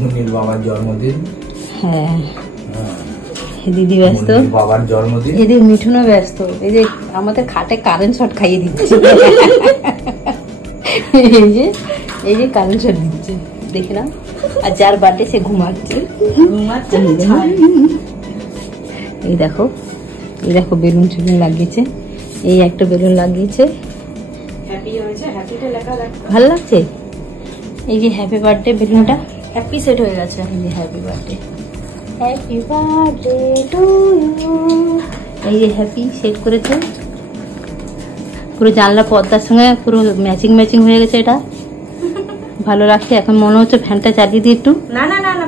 মুনির বাবার জন্মদিন। হ্যাঁ দিদি ব্যস্ত, বাবার জন্মদিন। এদের মিঠুনও ব্যস্ত, এই যে আমাদের খাটে কারেন্ট শট খাইয়ে দিচ্ছে। এই যে কারেন্ট শট দিচ্ছে দেখে না। আর যার বার্থডে সে ঘুমাচ্ছে। এই দেখো বেলুন টেলুন লাগিয়েছে, এই একটা বেলুন লাগিয়েছে, ভালো লাগছে। এই যে হ্যাপি বার্থডে বেলুনটা হ্যাপি সেট হয়ে গেছে। এই যে happy birthday, happy birthday to you. এই যে হ্যাপি সেট করেছে, পুরো জানলা পর্দার সঙ্গে পুরো ম্যাচিং ম্যাচিং হয়ে গেছে। এটা ভালো লাগছে। এখন মনে হচ্ছে ফ্যানটা চালিয়ে দিই একটু,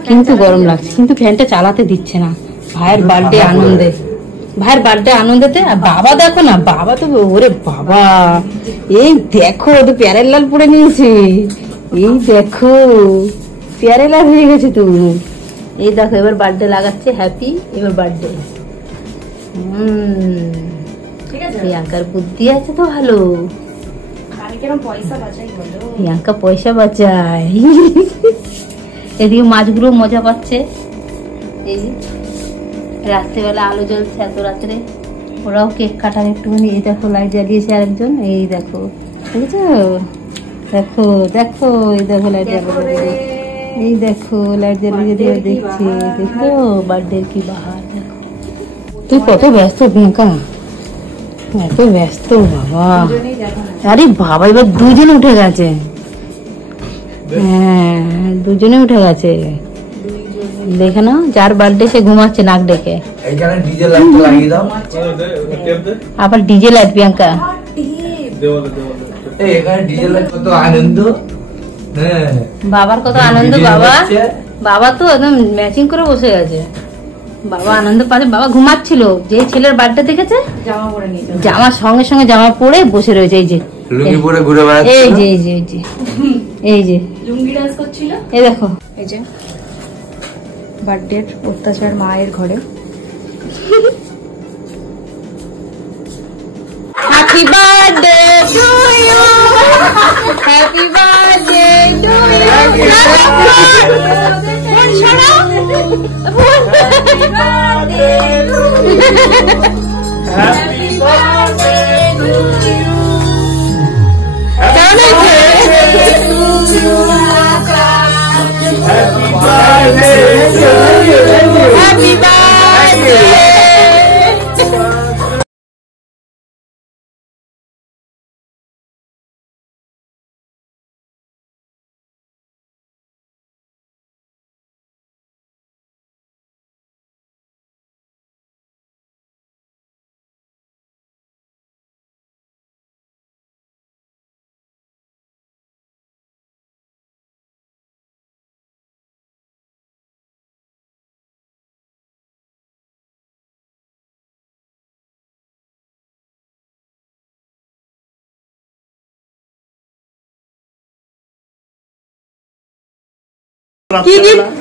কিন্তু গরম লাগছে, কিন্তু ফ্যানটা চালাতে দিচ্ছে না। ভাইয়ের বার্থডে আনন্দে, ভাইয়ের বার্থডে আনন্দেতে। আর বাবা দেখো না, বাবা তো ওরে বাবা, এই দেখো তো প্যারের লাল পরে নিয়েছে। এই দেখো প্যারের লাল হয়ে গেছে তো। এই দেখো এবার বার্থডে লাগাচ্ছে হ্যাপি, এবার বার্থডে। প্রিয়াঙ্কার বুদ্ধি আছে তো ভালো, প্রিয়াঙ্কা পয়সা বাঁচায়। এদিকে মাছগুলো মজা পাচ্ছে। এই রাত্রেবেলা আলো জ্বলছে এত রাত্রে, ওরাও কেক কাটার একটুখানি। এই দেখো লাইট জ্বালিয়েছে আরেকজন, এই দেখো বুঝেছো, দেখো দেখো এই দেখো লাইট জ্বালিয়ে, এই দেখো লাইট জ্বালিয়ে দিয়ে দেখছি। দেখো বার্থডে কি বাহার। দেখো তুই কত ব্যস্ত প্রিয়াঙ্কা, এত ব্যস্ত বাবা। আরে বাবা এবার দুজনে উঠে গেছে। হ্যাঁ দুজনে উঠে গেছে। দেখে নাও, যার বার্থডে সে ঘুমাচ্ছে নাক ডেকে। আবার ডিজে লাইট প্রিয়াঙ্কা, বাবার কত আনন্দ। বাবা তো একদম ম্যাচিং করে বসে গেছে। বাবা আনন্দ পাচ্ছে, বাবা ঘুমাচ্ছিল, যে ছেলের বার্থডে দেখেছে জামার সঙ্গে সঙ্গে জামা পরে বসে রয়েছে। এই যে লুঙ্গি পরে ঘুরে বেড়াচ্ছে, এই যে এই যে এই যে এই যে লুঙ্গি ডান্স করছিল। এই দেখো এই যে বার্থডে অত্যাচার মায়ের ঘরে। Happy birthday to you, happy birthday to you. Phone সরাও, happy birthday to you, happy birthday to you. কেমন হয়েছে? Happy birthday to you. Happy birthday.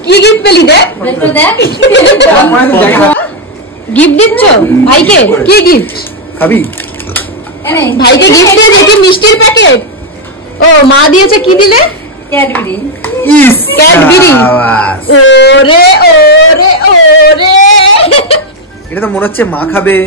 কি গিফট পেলি? গিফট দিচ্ছ ভাইকে? কি গিফট খাবি? ভাইকে গিফট দিয়েছে কি? মিষ্টির প্যাকেট। ও মা দিয়েছে, কি দিলে? ক্যাডবেরি। ক্যাডবেরি। ওরে ওরে ওরে, এটা তো মনে হচ্ছে মা খাবে।